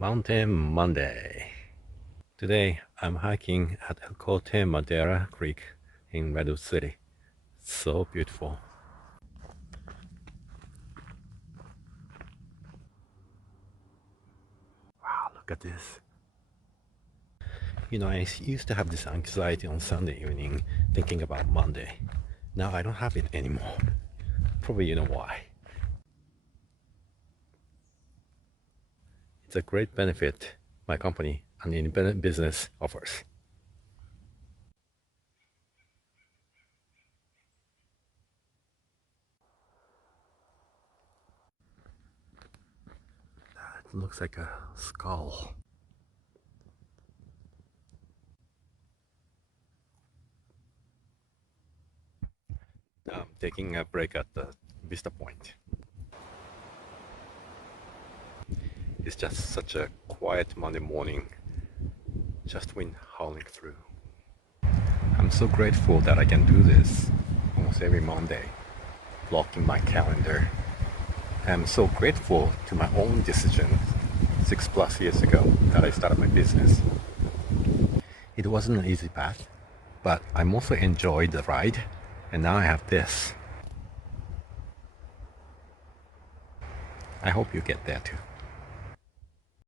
Mountain Monday. Today I'm hiking at 𝐧𝐨𝐢𝐬𝐞 Creek in Redwood City. So beautiful. Wow, look at this. I used to have this anxiety on Sunday evening thinking about Monday. Now I don't have it anymore. Probably you know why. It's a great benefit my company, an independent business, offers. It looks like a skull. I'm taking a break at the Vista Point. It's just such a quiet Monday morning, just wind howling through. I'm so grateful that I can do this almost every Monday, blocking my calendar. I'm so grateful to my own decision 6+ years ago that I started my business. It wasn't an easy path, but I mostly enjoyed the ride, and now I have this. I hope you get there too.